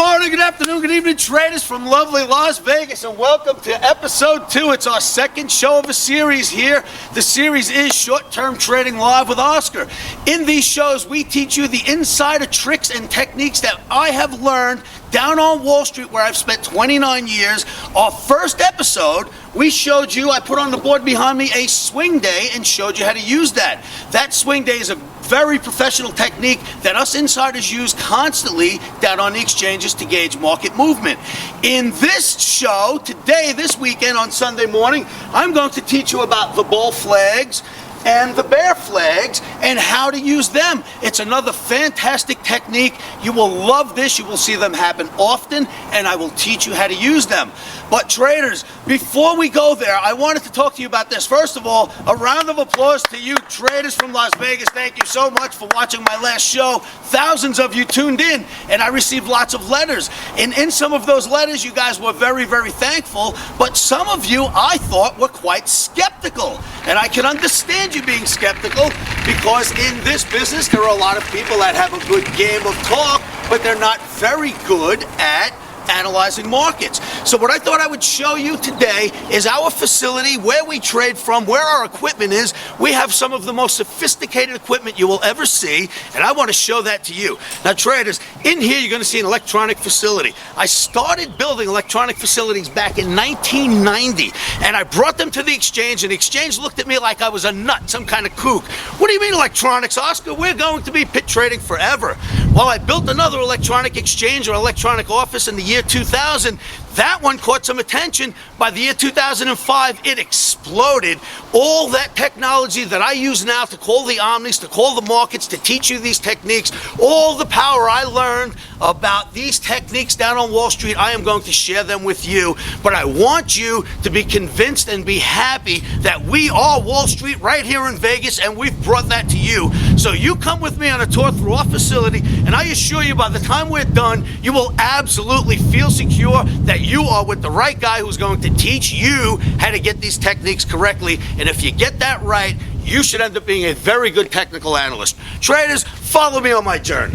morning, good afternoon, good evening, traders from lovely Las Vegas, and welcome to episode 2. It's our second show of a series here. The series is Short-Term Trading Live with Oscar. In these shows, we teach you the insider tricks and techniques that I have learned down on Wall Street, where I've spent 29 years. Our first episode, we showed you, I put on the board behind me a swing day and showed you how to use that. That swing day is a very professional technique that us insiders use constantly down on the exchanges to gauge market movement. In this show, today, this weekend on Sunday morning, I'm going to teach you about the bull flags and the bear flags and how to use them. It's another fantastic technique. You will love this. You will see them happen often, and I will teach you how to use them. But traders, before we go there, I wanted to talk to you about this. First of all, a round of applause to you traders from Las Vegas. Thank you so much for watching my last show. Thousands of you tuned in, and I received lots of letters. And in some of those letters, you guys were very, very thankful, but some of you, I thought, were quite skeptical. And I can understand you being skeptical, because in this business, there are a lot of people that have a good game of talk, but they're not very good at analyzing markets. So what I thought I would show you today is our facility, where we trade from, where our equipment is. We have some of the most sophisticated equipment you will ever see, and I want to show that to you. Now traders, in here you're going to see an electronic facility. I started building electronic facilities back in 1990, and I brought them to the exchange, and the exchange looked at me like I was a nut, some kind of kook. What do you mean electronics, Oscar? We're going to be pit trading forever. Well, I built another electronic exchange or electronic office in the year 2000. That one caught some attention. By the year 2005, it exploded. All that technology that I use now to call the OMNIs, to call the markets, to teach you these techniques, all the power I learned about these techniques down on Wall Street, I am going to share them with you. But I want you to be convinced and be happy that we are Wall Street right here in Vegas, and we've brought that to you. So you come with me on a tour through our facility, and I assure you, by the time we're done, you will absolutely feel secure that you are with the right guy who's going to teach you how to get these techniques correctly. And if you get that right, you should end up being a very good technical analyst. Traders, follow me on my journey.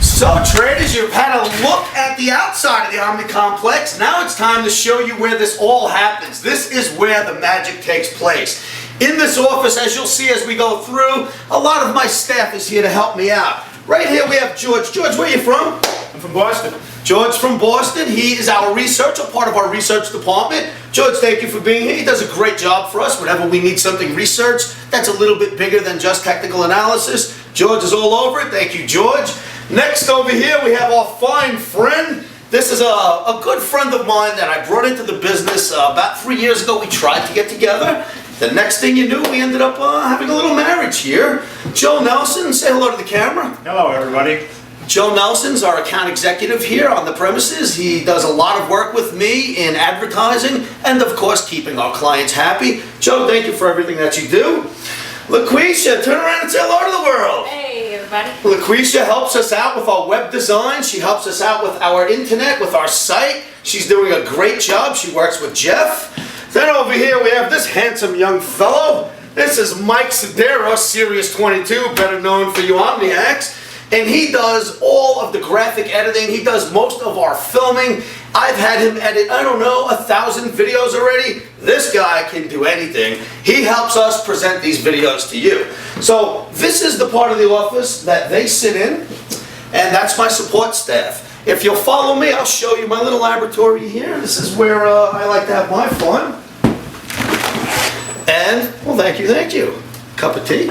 So traders, you've had a look at the outside of the Omni complex. Now it's time to show you where this all happens. This is where the magic takes place. In this office, as you'll see as we go through, a lot of my staff is here to help me out. Right here we have George. George, where are you from? I'm from Boston. George from Boston. He is our researcher, part of our research department. George, thank you for being here. He does a great job for us whenever we need something researched that's a little bit bigger than just technical analysis. George is all over it. Thank you, George. Next over here we have our fine friend. This is a good friend of mine that I brought into the business about 3 years ago. We tried to get together. The next thing you knew, we ended up having a little marriage here. Joe Nelson, say hello to the camera. Hello, everybody. Joe Nelson's our account executive here on the premises. He does a lot of work with me in advertising and, of course, keeping our clients happy. Joe, thank you for everything that you do. LaQuisha, turn around and say hello to the world. Hey, everybody. LaQuisha helps us out with our web design. She helps us out with our internet, with our site. She's doing a great job. She works with Jeff. Then over here we have this handsome young fellow. This is Mike Sedaris, Sirius 22, better known for you Omniacs. And he does all of the graphic editing. He does most of our filming. I've had him edit, I don't know, 1,000 videos already. This guy can do anything. He helps us present these videos to you. So this is the part of the office that they sit in, and that's my support staff. If you'll follow me, I'll show you my little laboratory here. This is where I like to have my fun. And, well, thank you. Cup of tea.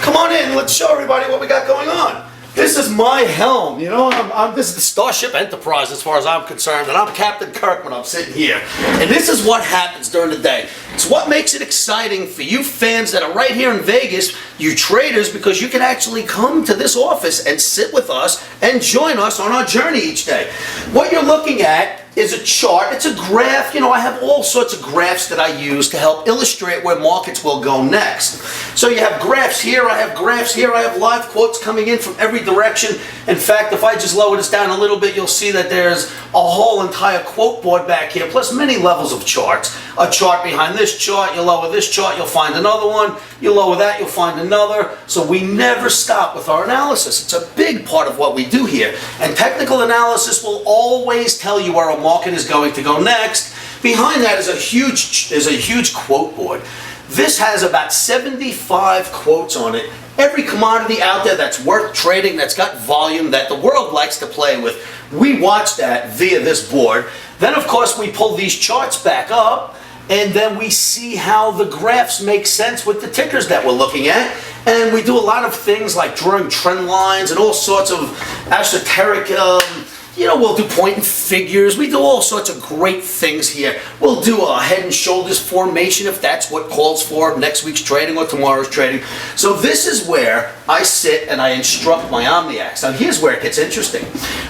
Come on in, let's show everybody what we got going on. This is my helm, you know, this is the Starship Enterprise as far as I'm concerned, and I'm Captain Kirk when I'm sitting here. And this is what happens during the day. It's what makes it exciting for you fans that are right here in Vegas, you traders, because you can actually come to this office and sit with us and join us on our journey each day. What you're looking at is a chart. It's a graph. You know, I have all sorts of graphs that I use to help illustrate where markets will go next. So you have graphs here, I have graphs here, I have live quotes coming in from every direction. In fact, if I just lower this down a little bit, you'll see that there's a whole entire quote board back here, plus many levels of charts. A chart behind this chart, you lower this chart, you'll find another one. You lower that, you'll find another. So we never stop with our analysis. It's a big part of what we do here. And technical analysis will always tell you where a market is going to go next. Behind that is a huge quote board. This has about 75 quotes on it. Every commodity out there that's worth trading, that's got volume, that the world likes to play with, we watch that via this board. Then, of course, we pull these charts back up, and then we see how the graphs make sense with the tickers that we're looking at. And we do a lot of things like drawing trend lines and all sorts of esoteric, we'll do point and figures. We do all sorts of great things here. We'll do a head and shoulders formation if that's what calls for next week's trading or tomorrow's trading. So this is where I sit and I instruct my OMNIACs. Now here's where it gets interesting.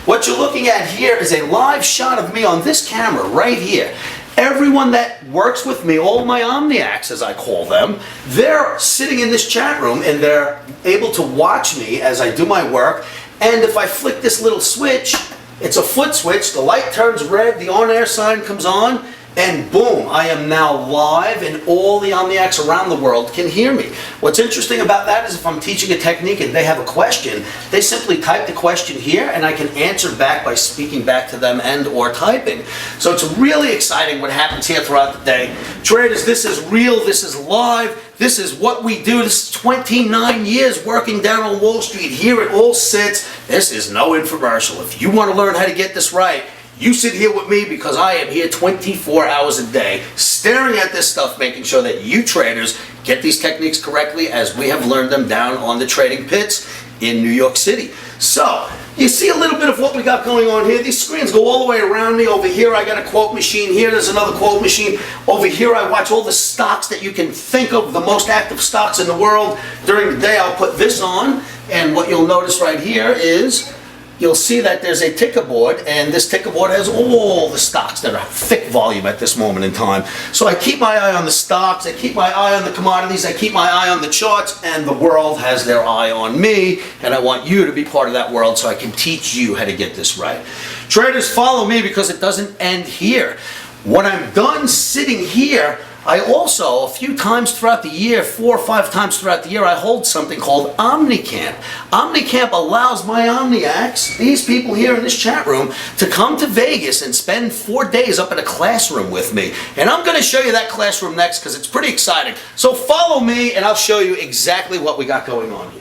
What you're looking at here is a live shot of me on this camera right here. Everyone that works with me, all my OMNIACs as I call them, they're sitting in this chat room and they're able to watch me as I do my work. And if I flick this little switch, it's a foot switch, the light turns red, the on-air sign comes on, and boom, I am now live and all the OMNIACs around the world can hear me. What's interesting about that is if I'm teaching a technique and they have a question, they simply type the question here and I can answer back by speaking back to them and or typing. So it's really exciting what happens here throughout the day. Traders, this is real, this is live. This is what we do. This is 29 years working down on Wall Street. Here it all sits. This is no infomercial. If you want to learn how to get this right, you sit here with me because I am here 24 hours a day staring at this stuff, making sure that you traders get these techniques correctly as we have learned them down on the trading pits in New York City. So, you see a little bit of what we got going on here. These screens go all the way around me. Over here I got a quote machine. Here there's another quote machine. Over here I watch all the stocks that you can think of, the most active stocks in the world. During the day I'll put this on, and what you'll notice right here is you'll see that there's a ticker board, and this ticker board has all the stocks that are thick volume at this moment in time. So I keep my eye on the stocks, I keep my eye on the commodities, I keep my eye on the charts, and the world has their eye on me, and I want you to be part of that world so I can teach you how to get this right. Traders, follow me because it doesn't end here. When I'm done sitting here, I also, a few times throughout the year, 4 or 5 times throughout the year, I hold something called OMNICAMP. OMNICAMP allows my OMNIACs, these people here in this chat room, to come to Vegas and spend 4 days up in a classroom with me. And I'm going to show you that classroom next because it's pretty exciting. So follow me and I'll show you exactly what we got going on here.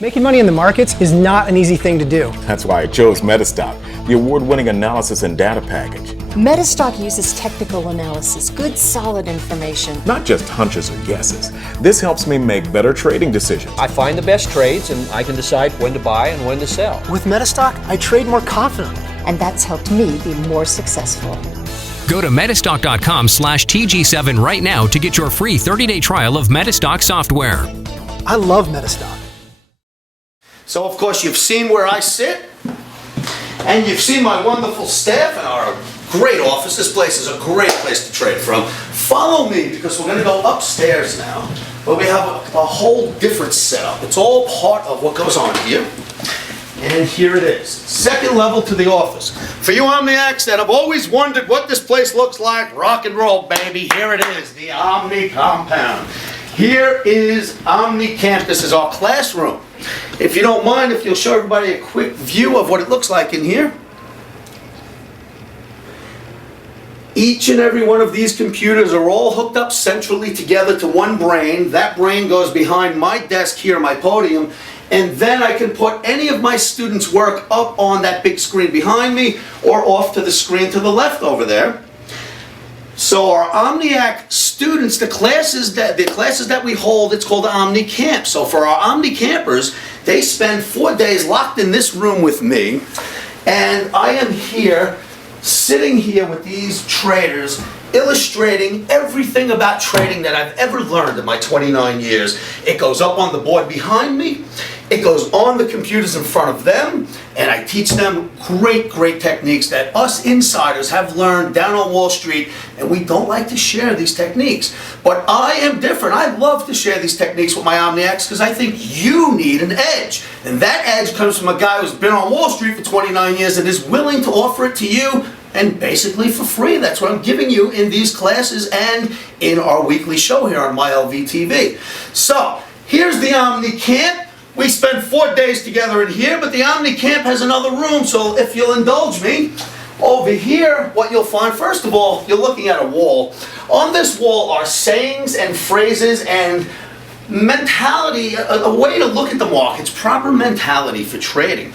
Making money in the markets is not an easy thing to do. That's why I chose Metastock, the award-winning analysis and data package. Metastock uses technical analysis, good solid information. Not just hunches or guesses. This helps me make better trading decisions. I find the best trades and I can decide when to buy and when to sell. With Metastock, I trade more confidently. And that's helped me be more successful. Go to metastock.com/TG7 right now to get your free 30-day trial of Metastock software. I love Metastock. So of course you've seen where I sit, and you've seen my wonderful staff and our great office. This place is a great place to trade from. Follow me because we're going to go upstairs now, where we have a whole different setup. It's all part of what goes on here. And here it is, second level to the office. For you OMNIACs that have always wondered what this place looks like, rock and roll, baby, here it is, the Omni compound. Here is OMNICAMP. This is our classroom. If you don't mind, if you'll show everybody a quick view of what it looks like in here. Each and every one of these computers are all hooked up centrally together to one brain. That brain goes behind my desk here, my podium, and then I can put any of my students' work up on that big screen behind me or off to the screen to the left over there. So our OMNIAC students, the classes that we hold, it's called OMNICAMP. So for our OMNICAMPers, they spend 4 days locked in this room with me, and I am here, sitting here with these traders, illustrating everything about trading that I've ever learned in my 29 years. It goes up on the board behind me, it goes on the computers in front of them, and I teach them great techniques that us insiders have learned down on Wall Street, and we don't like to share these techniques. But I am different. I love to share these techniques with my OMNIACs because I think you need an edge. And that edge comes from a guy who's been on Wall Street for 29 years and is willing to offer it to you, and basically for free. That's what I'm giving you in these classes and in our weekly show here on MyLV TV. So, here's the Omni Camp. We spent 4 days together in here, but the Omni Camp has another room, so if you'll indulge me, over here, what you'll find, first of all, you're looking at a wall. On this wall are sayings and phrases and mentality, a way to look at the markets, proper mentality for trading.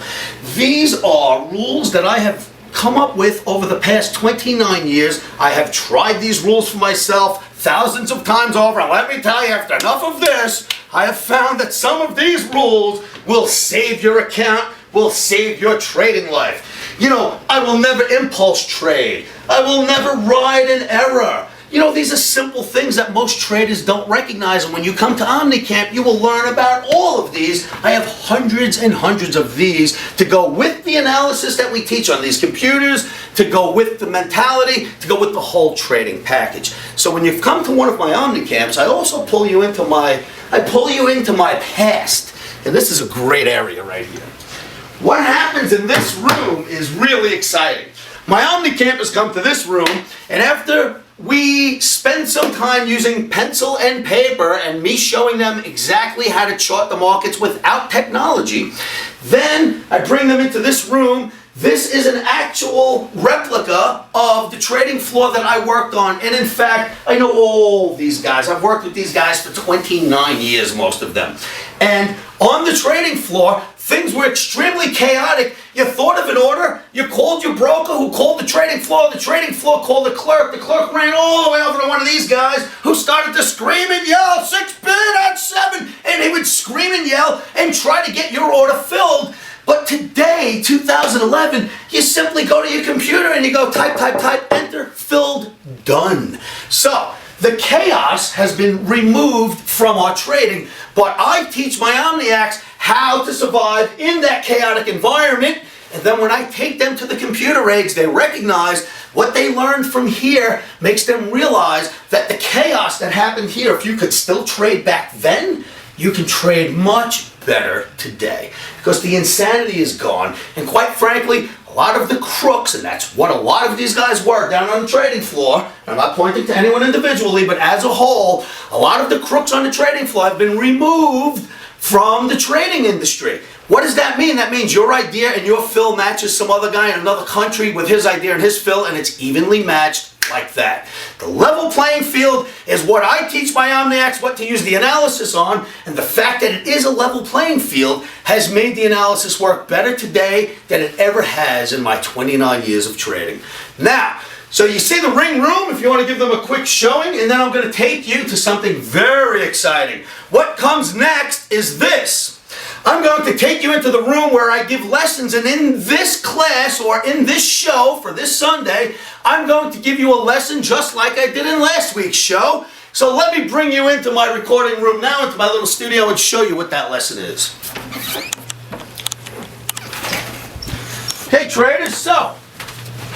These are rules that I have come up with over the past 29 years. I have tried these rules for myself thousands of times over, and let me tell you, after enough of this, I have found that some of these rules will save your account, will save your trading life. You know, I will never impulse trade. I will never ride an error. You know, these are simple things that most traders don't recognize, and when you come to OmniCamp, you will learn about all of these. I have hundreds and hundreds of these to go with the analysis that we teach on these computers, to go with the mentality, to go with the whole trading package. So when you've come to one of my OmniCamps, I also pull you into my past, and this is a great area right here. What happens in this room is really exciting. My OmniCamp has come to this room, and after we spend some time using pencil and paper and me showing them exactly how to chart the markets without technology, then I bring them into this room. This is an actual replica of the trading floor that I worked on, and in fact, I know all these guys. I've worked with these guys for 29 years, most of them. And on the trading floor, things were extremely chaotic. You thought of an order, you called your broker who called the trading floor called the clerk ran all the way over to one of these guys who started to scream and yell, 6 bid at 7, and he would scream and yell and try to get your order filled. But today, 2011, you simply go to your computer and you go type, enter, filled, done. So, the chaos has been removed from our trading, but I teach my OMNIACs how to survive in that chaotic environment, and then when I take them to the computer aids, they recognize what they learned from here makes them realize that the chaos that happened here, if you could still trade back then, you can trade much better today, because the insanity is gone, and quite frankly, a lot of the crooks, and that's what a lot of these guys were down on the trading floor, I'm not pointing to anyone individually, but as a whole, a lot of the crooks on the trading floor have been removed from the trading industry. What does that mean? That means your idea and your fill matches some other guy in another country with his idea and his fill, and it's evenly matched like that. The level playing field is what I teach my OMNIACs what to use the analysis on, and the fact that it is a level playing field has made the analysis work better today than it ever has in my 29 years of trading. Now, so you see the ring room, if you want to give them a quick showing, and then I'm going to take you to something very exciting. What comes next is this. I'm going to take you into the room where I give lessons, and in this class, or in this show for this Sunday, I'm going to give you a lesson just like I did in last week's show. So let me bring you into my recording room now, into my little studio, and show you what that lesson is. Hey traders, so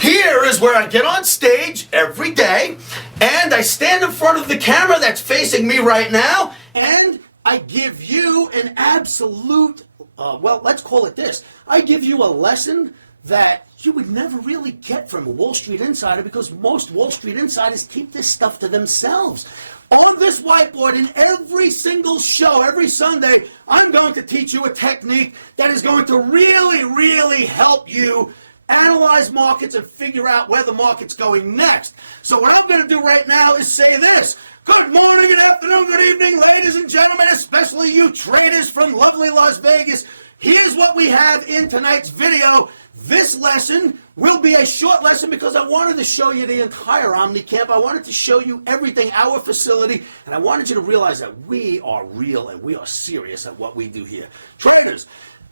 here is where I get on stage every day, and I stand in front of the camera that's facing me right now, and I give you an absolute, well, let's call it this. I give you a lesson that you would never really get from a Wall Street insider, because most Wall Street insiders keep this stuff to themselves. On this whiteboard, in every single show, every Sunday, I'm going to teach you a technique that is going to really help you analyze markets and figure out where the market's going next. So what I'm going to do right now is say this. Good morning, good afternoon, good evening, ladies and gentlemen, especially you traders from lovely Las Vegas. Here's what we have in tonight's video. This lesson will be a short lesson because I wanted to show you the entire OmniCamp. I wanted to show you everything, our facility, and I wanted you to realize that we are real and we are serious at what we do here. Traders,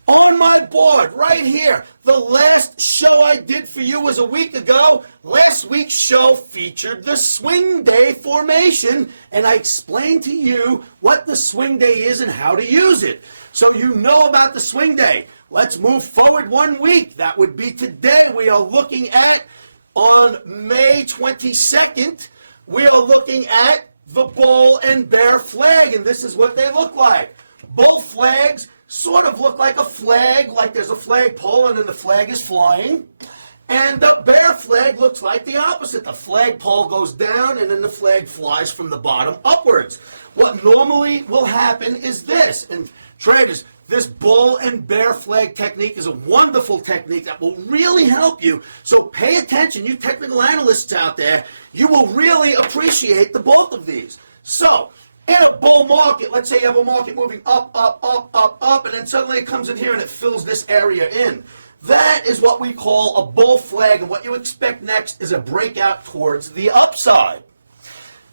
On my board, right here, the last show I did for you was a week ago. Last week's show featured the swing day formation, and I explained to you what the swing day is and how to use it. So you know about the swing day. Let's move forward 1 week. That would be today. We are looking at, on May 22nd, we are looking at the bull and bear flag, and this is what they look like. Bull flags sort of look like a flag, like there's a flagpole and then the flag is flying. And the bear flag looks like the opposite. The flagpole goes down and then the flag flies from the bottom upwards. What normally will happen is this. And traders, this bull and bear flag technique is a wonderful technique that will really help you. So pay attention, you technical analysts out there. You will really appreciate the both of these. So, in a bull market, let's say you have a market moving up, up, up, up, up, and then suddenly it comes in here and it fills this area in. That is what we call a bull flag, and what you expect next is a breakout towards the upside.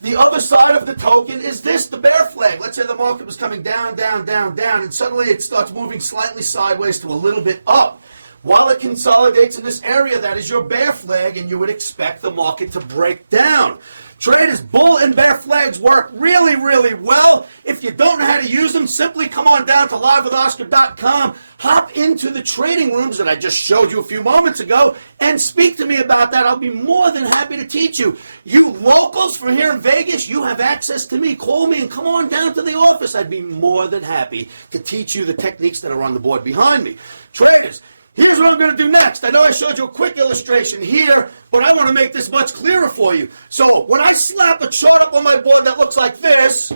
The other side of the token is this, the bear flag. Let's say the market was coming down, down, down, down, and suddenly it starts moving slightly sideways to a little bit up. While it consolidates in this area, that is your bear flag, and you would expect the market to break down. Traders, bull and bear flags work really, really well. If you don't know how to use them, simply come on down to livewithoscar.com, hop into the trading rooms that I just showed you a few moments ago, and speak to me about that. I'll be more than happy to teach you. You locals from here in Vegas, you have access to me. Call me and come on down to the office. I'd be more than happy to teach you the techniques that are on the board behind me. Traders, here's what I'm going to do next. I know I showed you a quick illustration here, but I want to make this much clearer for you. So when I slap a chart up on my board that looks like this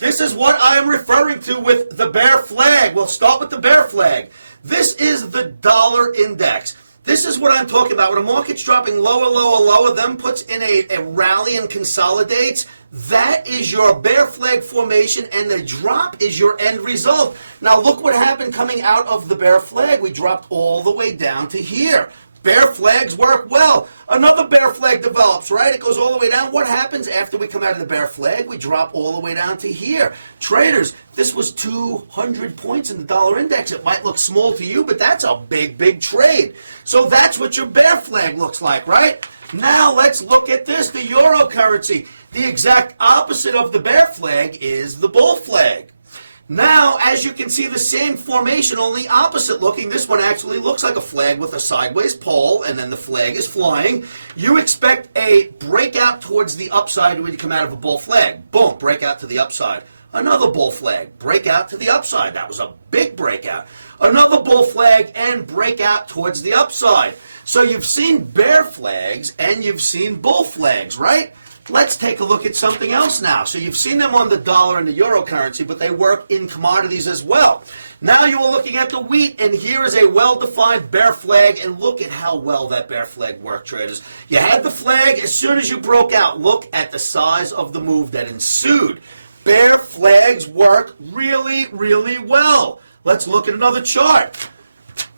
is what I am referring to with the bear flag. We'll start with the bear flag. This is the dollar index. This is what I'm talking about. When a market's dropping lower, lower, lower, then puts in a rally and consolidates, that is your bear flag formation, and the drop is your end result. Now look what happened coming out of the bear flag. We dropped all the way down to here. Bear flags work well. Another bear flag develops, right? It goes all the way down. What happens after we come out of the bear flag? We drop all the way down to here. Traders, this was 200 points in the dollar index. It might look small to you, but that's a big, big trade. So that's what your bear flag looks like, right? Now let's look at this, the euro currency. The exact opposite of the bear flag is the bull flag. Now, as you can see, the same formation, only opposite looking. This one actually looks like a flag with a sideways pole, and then the flag is flying. You expect a breakout towards the upside when you come out of a bull flag. Boom, breakout to the upside. Another bull flag, breakout to the upside. That was a big breakout. Another bull flag and breakout towards the upside. So you've seen bear flags and you've seen bull flags, right? Let's take a look at something else now. So you've seen them on the dollar and the euro currency, but they work in commodities as well. Now you are looking at the wheat, and here is a well-defined bear flag, and look at how well that bear flag worked, traders. You had the flag. As soon as you broke out, look at the size of the move that ensued. Bear flags work really, really well. Let's look at another chart.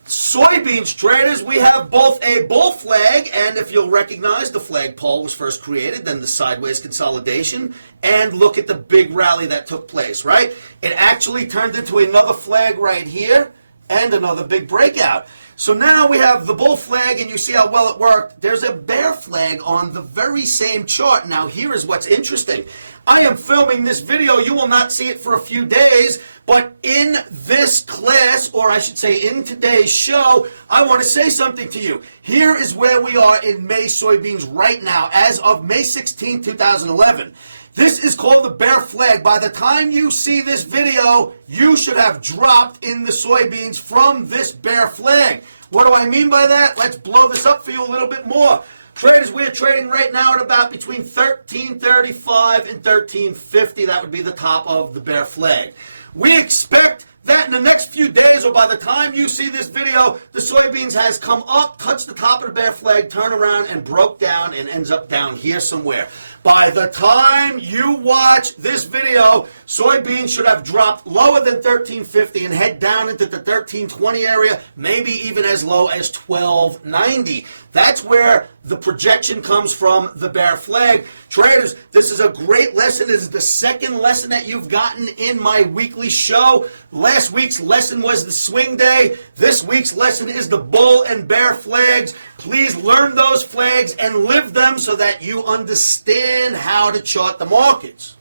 Soybeans, traders, we have both a bull flag, and if you'll recognize, the flagpole was first created, then the sideways consolidation, and look at the big rally that took place, right? It actually turned into another flag right here, and another big breakout. So now we have the bull flag, and you see how well it worked. There's a bear flag on the very same chart. Now here is what's interesting. I am filming this video. You will not see it for a few days, but in this class, or I should say in today's show, I want to say something to you. Here is where we are in May soybeans right now, as of May 16, 2011. This is called the bear flag. By the time you see this video, you should have dropped in the soybeans from this bear flag. What do I mean by that? Let's blow this up for you a little bit more. Traders, we are trading right now at about between 1335 and 1350. That would be the top of the bear flag. We expect that in the next few days, or by the time you see this video, the soybeans has come up, touched the top of the bear flag, turned around, and broke down and ends up down here somewhere. By the time you watch this video, soybeans should have dropped lower than 1350 and head down into the 1320 area, maybe even as low as 1290. That's where the projection comes from, the bear flag. Traders, this is a great lesson. This is the second lesson that you've gotten in my weekly show. Last week's lesson was the swing day. This week's lesson is the bull and bear flags. Please learn those flags and live them so that you understand how to chart the markets.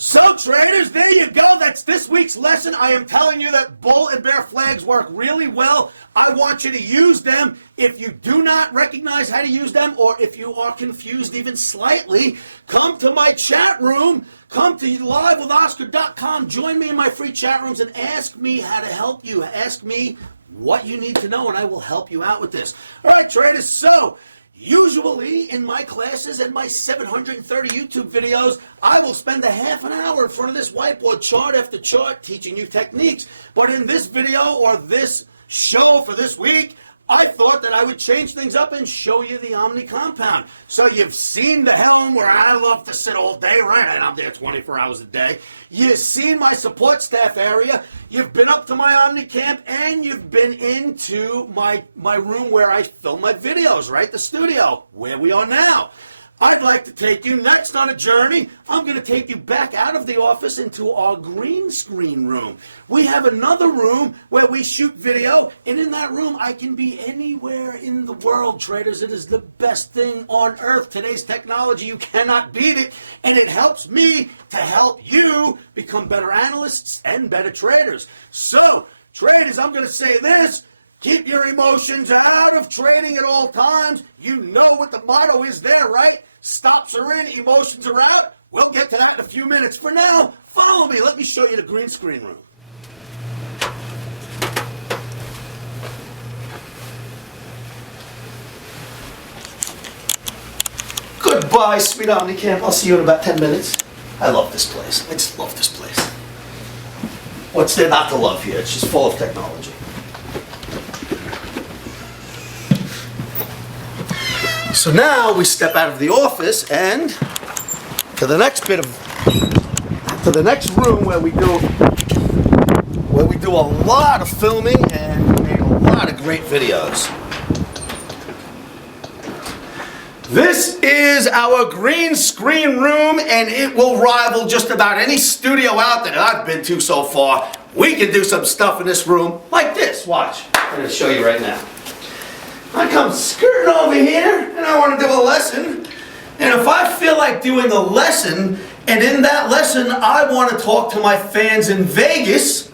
So traders, there you go. That's this week's lesson. I am telling you that bull and bear flags work really well. I want you to use them. If you do not recognize how to use them, or if you are confused even slightly, come to my chat room. Come to livewithoscar.com. Join me in my free chat rooms and ask me how to help you. Ask me what you need to know, and I will help you out with this. All right, traders, so usually in my classes and my 730 YouTube videos, I will spend a half an hour in front of this whiteboard, chart after chart, teaching you techniques. But in this video or this show for this week, I thought that I would change things up and show you the OMNI compound. So you've seen the helm where I love to sit all day, right? And I'm there 24 hours a day. You've seen my support staff area. You've been up to my OMNI camp, and you've been into my room where I film my videos, right? The studio, where we are now. I'd like to take you next on a journey. I'm going to take you back out of the office into our green screen room. We have another room where we shoot video, and in that room I can be anywhere in the world, traders. It is the best thing on earth. Today's technology, you cannot beat it, and it helps me to help you become better analysts and better traders. So, traders, I'm going to say this. Keep your emotions out of trading at all times. You know what the motto is there, right? Stops are in, emotions are out. We'll get to that in a few minutes. For now, follow me. Let me show you the green screen room. Goodbye, sweet Omni Camp. I'll see you in about 10 minutes. I love this place. I just love this place. What's there not to love here? It's just full of technology. So now we step out of the office and to the next room where we do a lot of filming and make a lot of great videos. This is our green screen room, and it will rival just about any studio out there that I've been to so far. We can do some stuff in this room like this. Watch. I'm going to show you right now. I come skirting over here, and I want to do a lesson. And if I feel like doing a lesson, and in that lesson I want to talk to my fans in Vegas,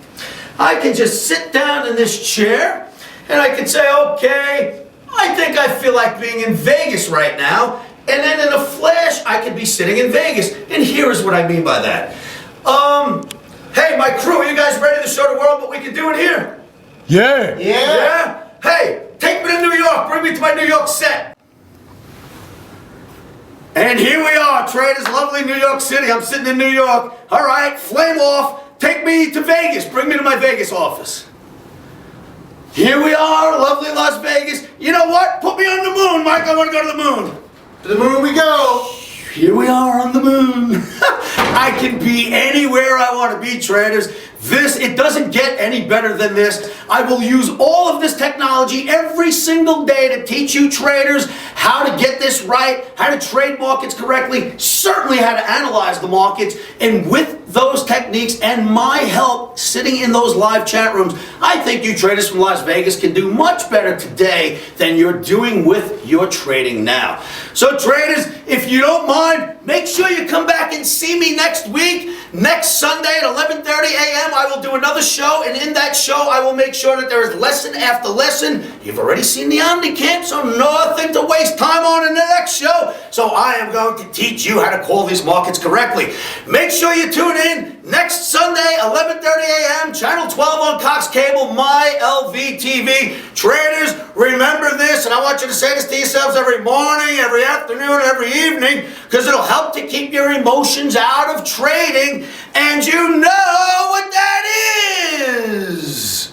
I can just sit down in this chair, and I can say, okay, I think I feel like being in Vegas right now. And then in a flash, I could be sitting in Vegas. And here is what I mean by that. Hey, my crew, are you guys ready to show the world what we can do in here? Yeah. Yeah? Hey, take me to New York. Bring me to my New York set. And here we are, traders, lovely New York City. I'm sitting in New York. All right, flame off. Take me to Vegas. Bring me to my Vegas office. Here we are, lovely Las Vegas. You know what? Put me on the moon, Mike. I want to go to the moon. To the moon we go. Here we are on the moon. I can be anywhere I want to be, traders. It doesn't get any better than this. I will use all of this technology every single day to teach you traders how to get this right, how to trade markets correctly, certainly how to analyze the markets. And with those techniques and my help sitting in those live chat rooms, I think you traders from Las Vegas can do much better today than you're doing with your trading now. So traders, if you don't mind, make sure you come back and see me next week. Next Sunday at 11:30 a.m. I will do another show, and in that show I will make sure that there is lesson after lesson. You've already seen the Omni Camp, so nothing to waste time on in the next show. So I am going to teach you how to call these markets correctly. Make sure you tune in next Sunday, 11:30 a.m., Channel 12 on Cox Cable, my LV TV. Traders, remember this, and I want you to say this to yourselves every morning, every afternoon, every evening, because it'll help to keep your emotions out of trading. And you know what that is.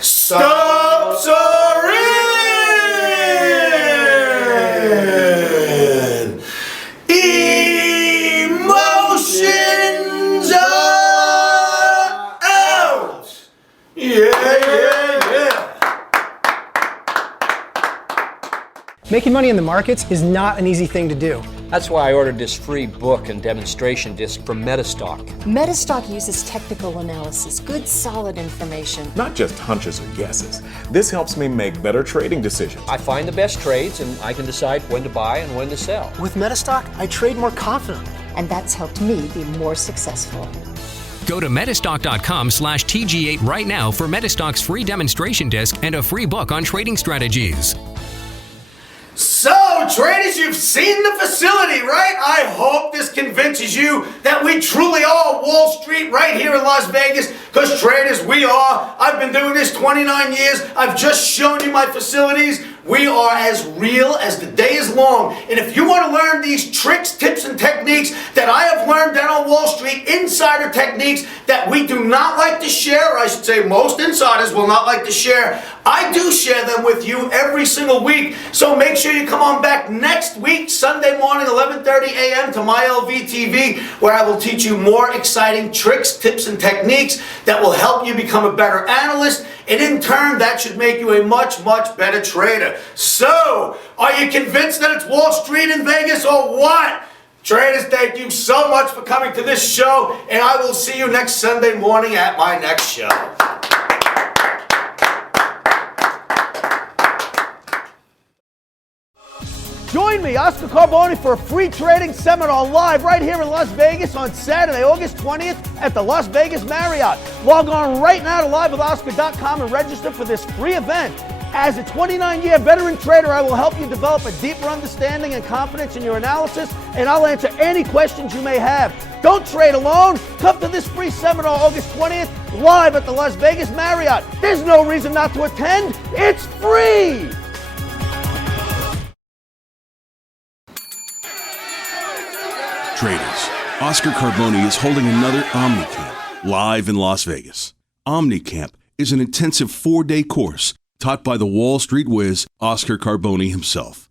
Stops are in. Yeah. Making money in the markets is not an easy thing to do. That's why I ordered this free book and demonstration disc from Metastock. Metastock uses technical analysis, good solid information. Not just hunches or guesses. This helps me make better trading decisions. I find the best trades and I can decide when to buy and when to sell. With Metastock, I trade more confidently. And that's helped me be more successful. Go to metastock.com/TG8 right now for Metastock's free demonstration disc and a free book on trading strategies. So, traders, you've seen the facility, right? I hope this convinces you that we truly are Wall Street right here in Las Vegas, because traders, we are. I've been doing this 29 years. I've just shown you my facilities. We are as real as the day is long. And if you want to learn these tricks, tips, and techniques that I have learned down on Wall Street, insider techniques that we do not like to share, or I should say most insiders will not like to share, I do share them with you every single week. So make sure you come on back next week, Sunday morning, 11:30 a.m. to MyLV where I will teach you more exciting tricks, tips, and techniques that will help you become a better analyst. And in turn, that should make you a much, much better trader. So, are you convinced that it's Wall Street in Vegas or what? Traders, thank you so much for coming to this show, and I will see you next Sunday morning at my next show. Join me, Oscar Carboni, for a free trading seminar live right here in Las Vegas on Saturday, August 20th at the Las Vegas Marriott. Log on right now to livewithoscar.com and register for this free event. As a 29-year veteran trader, I will help you develop a deeper understanding and confidence in your analysis, and I'll answer any questions you may have. Don't trade alone. Come to this free seminar August 20th live at the Las Vegas Marriott. There's no reason not to attend. It's free. Traders, Oscar Carboni is holding another OMNI Camp live in Las Vegas. OMNI Camp is an intensive 4-day course taught by the Wall Street whiz Oscar Carboni himself.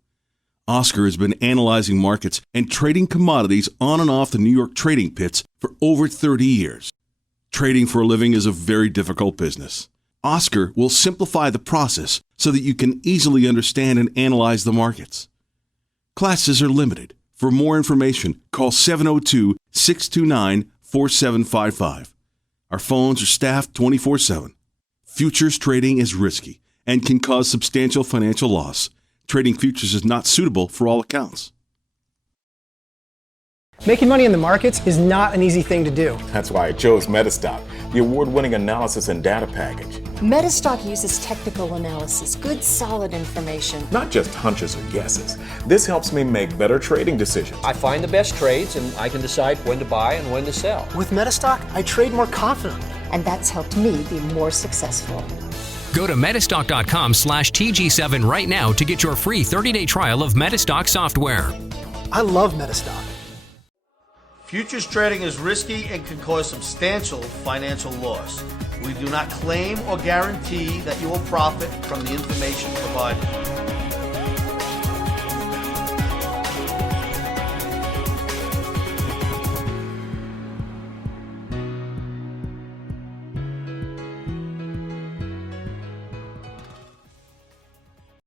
Oscar has been analyzing markets and trading commodities on and off the New York trading pits for over 30 years. Trading for a living is a very difficult business. Oscar will simplify the process so that you can easily understand and analyze the markets. Classes are limited. For more information, call 702-629-4755. Our phones are staffed 24/7. Futures trading is risky and can cause substantial financial loss. Trading futures is not suitable for all accounts. Making money in the markets is not an easy thing to do. That's why I chose Metastock, the award-winning analysis and data package. Metastock uses technical analysis, good solid information. Not just hunches or guesses. This helps me make better trading decisions. I find the best trades and I can decide when to buy and when to sell. With Metastock, I trade more confidently. And that's helped me be more successful. Go to metastock.com/TG7 right now to get your free 30-day trial of Metastock software. I love Metastock. Futures trading is risky and can cause substantial financial loss. We do not claim or guarantee that you will profit from the information provided.